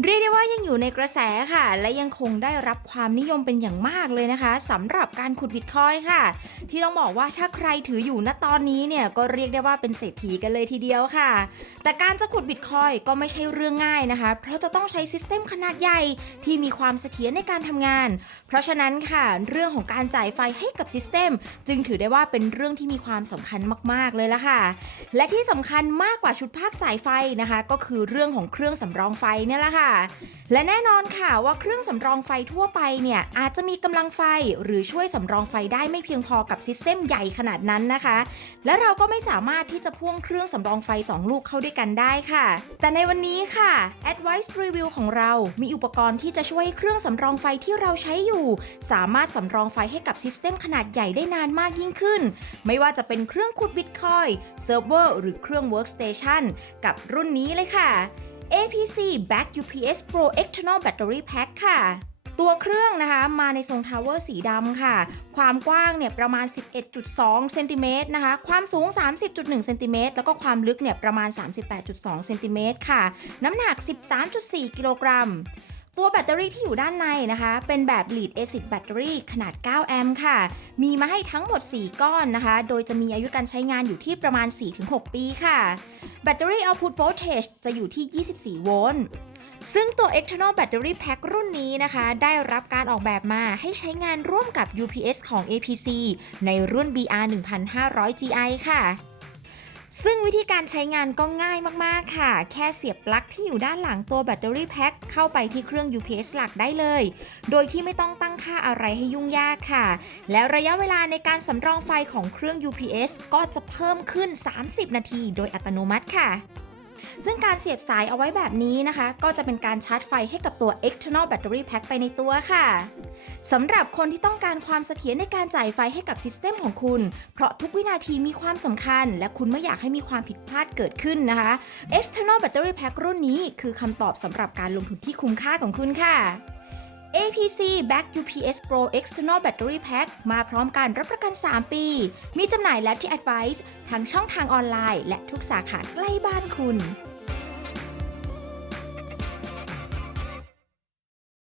เรียกได้ว่ายังอยู่ในกระแสค่ะ และยังคงได้รับความนิยมเป็นอย่างมากเลยนะคะสำหรับการขุดบิตคอยค่ะ ที่ต้องบอกว่าถ้าใครถืออยู่ณตอนนี้เนี่ยก็เรียกได้ว่าเป็นเศรษฐีกันเลยทีเดียวค่ะ แต่การจะขุดบิตคอยก็ไม่ใช่เรื่องง่ายนะคะ เพราะจะต้องใช้ซิสเต็มขนาดใหญ่ที่มีความเสถียรในการทำงาน เพราะฉะนั้นค่ะเรื่องของการจ่ายไฟให้กับซิสเต็มจึงถือได้ว่าเป็นเรื่องที่มีความสำคัญมาก ๆเลยละค่ะ และที่สำคัญมากกว่าชุดภาคจ่ายไฟนะคะ ก็คือเรื่องของเครื่องสำรองไฟเนี่ยแหละค่ะและแน่นอนค่ะว่าเครื่องสำรองไฟทั่วไปเนี่ยอาจจะมีกำลังไฟหรือช่วยสำรองไฟได้ไม่เพียงพอกับซิสเต็มใหญ่ขนาดนั้นนะคะ และเราก็ไม่สามารถที่จะพ่วงเครื่องสำรองไฟ 2 ลูกเข้าด้วยกันได้ค่ะ แต่ในวันนี้ค่ะ Advice Review ของเรา มีอุปกรณ์ที่จะช่วยให้เครื่องสำรองไฟที่เราใช้อยู่ สามารถสำรองไฟให้กับซิสเต็มขนาดใหญ่ได้นานมากยิ่งขึ้น ไม่ว่าจะเป็นเครื่องขุดบิตคอยเซิร์ฟเวอร์หรือเครื่อง Workstation กับรุ่นนี้เลยค่ะ APC Back UPS Pro External Battery Pack ค่ะตัวเครื่องนะคะมาในทรงทาวเวอร์สีดำค่ะ ความกว้างเนี่ยประมาณ 11.2 เซนติเมตรนะคะ ความสูง 30.1 เซนติเมตรแล้วก็ความลึกเนี่ยประมาณ 38.2 เซนติเมตรค่ะ น้ำหนัก 13.4 กิโลกรัม ตัวแบตเตอรี่ที่อยู่ด้านในนะคะ เป็นแบบ lead acid battery ขนาด 9 แอมป์ค่ะ มีมาให้ทั้งหมด 4 ก้อนนะคะ โดยจะมีอายุการใช้งานอยู่ที่ประมาณ 4-6 ปีค่ะ แบตเตอรี่ output voltage จะอยู่ที่ 24 โวลต์ซึ่งตัว external battery pack รุ่นนี้นะคะ ได้รับการออกแบบมาให้ใช้งานร่วมกับ UPS ของ APC ในรุ่น BR 1500 GI ค่ะ ซึ่งวิธีการใช้งานก็ง่ายมากๆค่ะ แค่เสียบปลั๊กที่อยู่ด้านหลังตัวแบตเตอรี่แพ็คเข้าไปที่เครื่อง UPS หลักได้เลย โดยที่ไม่ต้องตั้งค่าอะไรให้ยุ่งยากค่ะ แล้วระยะเวลาในการสำรองไฟของเครื่อง UPS ก็จะเพิ่มขึ้น 30 นาที โดยอัตโนมัติค่ะ ซึ่งการเสียบสายเอาไว้แบบนี้นะคะ ก็จะเป็นการชาร์จไฟให้กับตัว external battery pack ไปในตัวค่ะสำหรับคนที่ต้องการความเสถียรในการจ่ายไฟให้กับซิสเต็มของคุณ เพราะทุกวินาทีมีความสำคัญ และคุณไม่อยากให้มีความผิดพลาดเกิดขึ้นนะคะ external battery pack รุ่นนี้คือคำตอบสำหรับการลงทุนที่คุ้มค่าของคุณค่ะ APC Back UPS Pro External Battery Pack มาพร้อมการรับประกัน 3 ปี มีจำหน่ายแล้วที่ Advice ทั้งช่องทางออนไลน์ และทุกสาขาใกล้บ้านคุณ